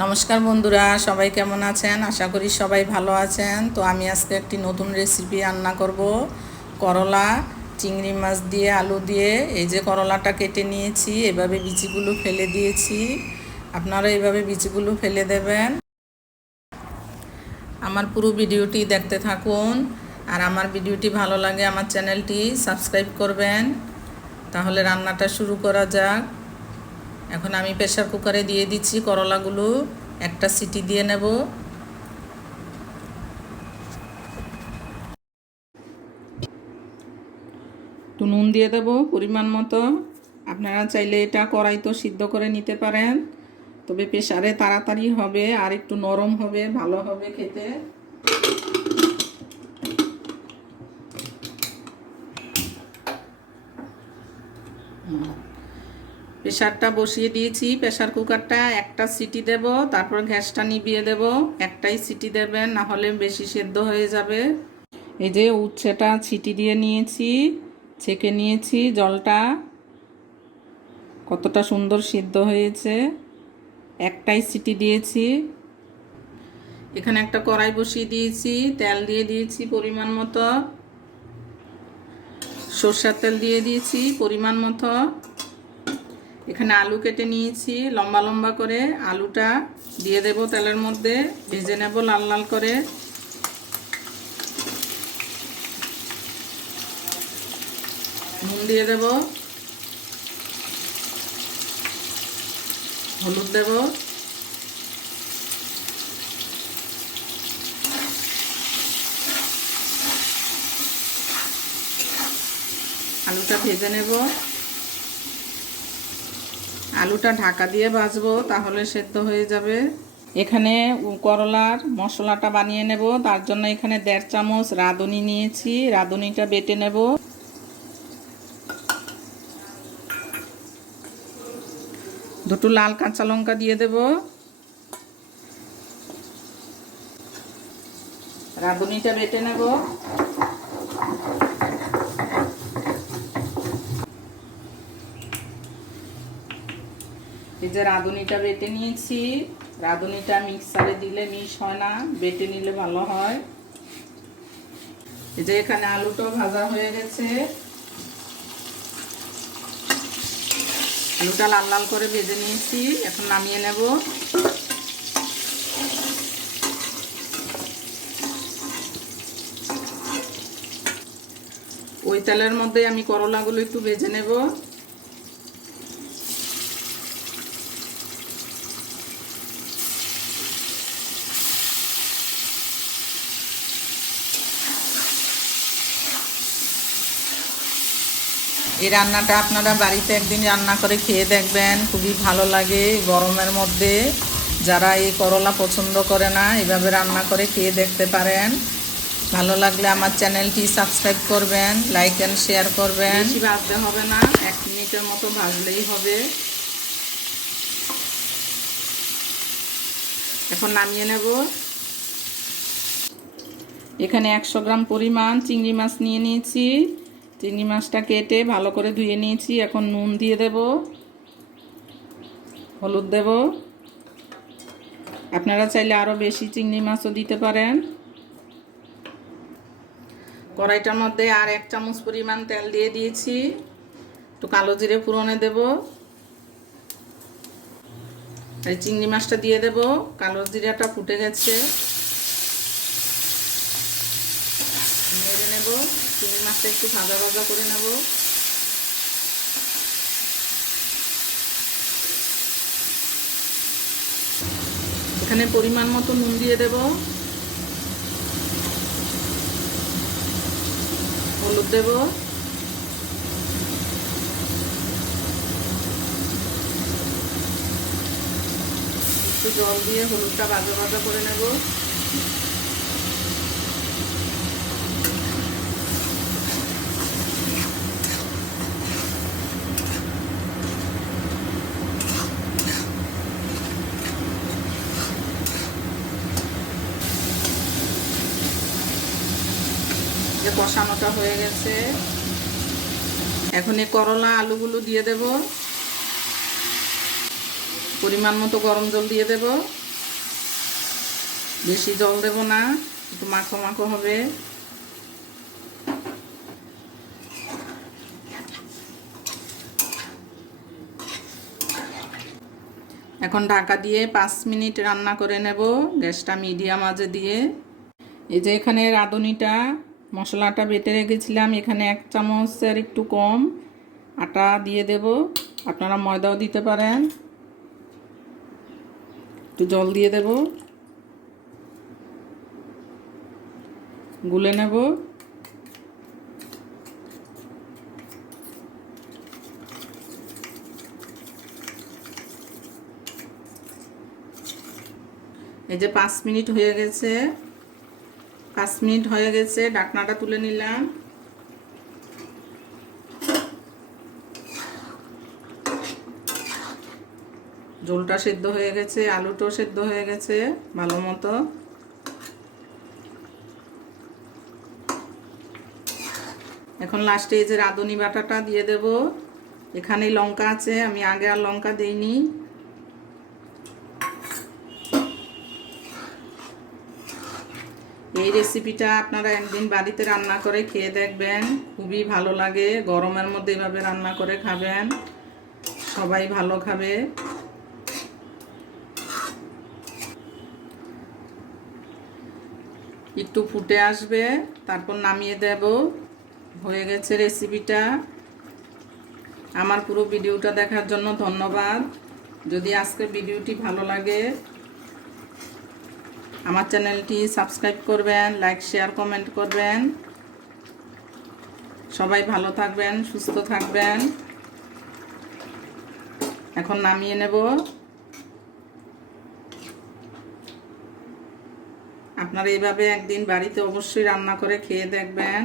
নমস্কার বন্ধুরা, সবাই কেমন আছেন? আশা করি সবাই ভালো আছেন। তো আমি আজকে একটি নতুন রেসিপি রান্না করব। করলা, চিংড়ি মাছ দিয়ে, আলু দিয়ে। এই যে করলাটা কেটে নিয়েছি, এভাবে বিচিগুলো ফেলে দিয়েছি। আপনারা এইভাবে বিচিগুলো ফেলে দেবেন। আমার পুরো ভিডিওটি দেখতে থাকুন। আর আমার ভিডিওটি ভালো লাগে, আমার চ্যানেলটি সাবস্ক্রাইব করবেন। তাহলে রান্নাটা শুরু করা যাক। এখন আমি প্রেশার কুকারে দিয়ে দিচ্ছি করলাগুলো। একটা সিটি দিয়ে নেব। একটু নুন দিয়ে দেব পরিমাণ মতো। আপনারা চাইলে এটা কড়াই তো সিদ্ধ করে নিতে পারেন। তবে প্রেশারে তাড়াতাড়ি হবে আর একটু নরম হবে, ভালো হবে খেতে। প্রেশারটা বসিয়ে দিয়েছি, প্রেশার কুকারটা একটা সিটি দেব, তারপর গ্যাসটা নিভিয়ে দেব, একটাই সিটি দেবেন না হলে বেশি সেদ্ধ হয়ে যাবে। এই যে উচ্ছেটা সিটি দিয়ে নিয়েছি, ছেঁকে নিয়েছি জলটা। কতটা সুন্দর সিদ্ধ হয়েছে, একটাই সিটি দিয়েছি। এখানে একটা কড়াই বসিয়ে দিয়েছি, তেল দিয়ে দিয়েছি পরিমাণ মতো। সর্ষের তেল দিয়ে দিয়েছি পরিমাণ মতো। এখানে আলু কেটে নিয়েছি, লম্বা লম্বা করে। আলুটা দিয়ে দেব তেলের মধ্যে, ভেজে নেব লাল লাল করে। নুন দিয়ে দেব। হলুদ দেব। আলুটা ভেজে নেব। আলুটা ঢাকা দিয়ে ভাজবো, তাহলে সেদ্ধ হয়ে যাবে। এখানে করলার মশলাটা বানিয়ে নেব, তার জন্য এখানে দেড় চামচ রাঁধুনি নিয়েছি, রাঁধুনিটা বেটে নেব। দুটো লাল কাঁচা লঙ্কা দিয়ে দেব। রাঁধুনিটা বেটে নেব। যে রাঁধুনিটা বেটে নিয়েছি, রাঁধুনিটা মিক্সারে দিলে মিক্স হয় না, বেটে নিলে ভালো হয়। এই যে এখানে আলুটাও ভাজা হয়ে গেছে। আলুটা লাল লাল করে ভেজে নিয়েছি, এখন নামিয়ে নেব। ওই তেলের মধ্যে আমি করলাগুলো একটু ভেজে নেব। এই রান্নাটা আপনারা বাড়িতে একদিন রান্না করে খেয়ে দেখবেন, খুবই ভালো লাগে গরমের মধ্যে। যারা এই করলা পছন্দ করে না, এভাবে রান্না করে খেয়ে দেখতে পারেন। ভালো লাগলে আমার চ্যানেলটি সাবস্ক্রাইব করবেন, লাইক অ্যান্ড শেয়ার করবেন। বেশি ভাজতে হবে না, এক মিনিটের মতো ভাজলেই হবে। এখন নামিয়ে নেব। এখানে একশো গ্রাম পরিমাণ চিংড়ি মাছ নিয়ে নিয়েছি। চিংড়ি মাছটা কেটে ভালো করে ধুয়ে নিয়েছি। এখন নুন দিয়ে দেব, হলুদ দেব। আপনারা চাইলে আরও বেশি চিংড়ি মাছও দিতে পারেন। কড়াইটার মধ্যে আর এক চামচ পরিমাণ তেল দিয়ে দিয়েছি। একটু কালো জিরে পুরনে দেব। চিংড়ি মাছটা দিয়ে দেব। কালো জিরাটা ফুটে গেছে। নেব, চিংড়ি মাছটা একটু ভাজা ভাজা করে নেব। এখানে পরিমাণ মতো নুন দিয়ে দেব। হলুদ দেব। একটু জল দিয়ে হলুদটা ভাজা ভাজা করে নেব। যে কষানোটা হয়ে গেছে। এখন এই করলা আলুগুলো দিয়ে দেব। পরিমাণ মতো গরম জল দিয়ে দেব। বেশি জল দেব না, একটু মাখো মাখো হবে। এখন ঢাকা দিয়ে পাঁচ মিনিট রান্না করে নেব গ্যাসটা মিডিয়াম আজে দিয়ে। এই যে এখানে রাঁধুনিটা মশলাটা বেটে রেখেছিলাম। এখানে এক চামচের একটু কম আটা দিয়ে দেব। আপনারা ময়দাও দিতে পারেন। একটু জল দিয়ে দেব। গুলে নেব। এই যে পাঁচ মিনিট হয়ে গেছে। পাঁচ মিনিট হয়ে গেছে, ডাকনাটা তুলে নিলাম। ঝোলটা সেদ্ধ হয়ে গেছে, আলুটাও সেদ্ধ হয়ে গেছে, ভালো মতো। এখন লাস্টে এই যে রাঁধুনি বাটাটা দিয়ে দেব। এখানে লঙ্কা আছে, আমি আগে আর লঙ্কা দিইনি। এই রেসিপিটা আপনারা একদিন বাড়িতে রান্না করে খেয়ে দেখবেন। খুবই ভালো লাগে। গরমের মধ্যে এভাবে রান্না করে খাবেন। সবাই ভালো খাবে। একটু ফুটে আসবে, তারপর নামিয়ে দেব। হয়ে গেছে রেসিপিটা আমার পুরো ভিডিওটা দেখার জন্য ধন্যবাদ। যদি আজকের ভিডিওটি ভালো লাগে আমার চ্যানেলটি সাবস্ক্রাইব করবেন, লাইক, শেয়ার, কমেন্ট করবেন। সবাই ভালো থাকবেন, সুস্থ থাকবেন। এখন নামিয়ে নেব। আপনারা এইভাবে একদিন বাড়িতে অবশ্যই রান্না করে খেয়ে দেখবেন।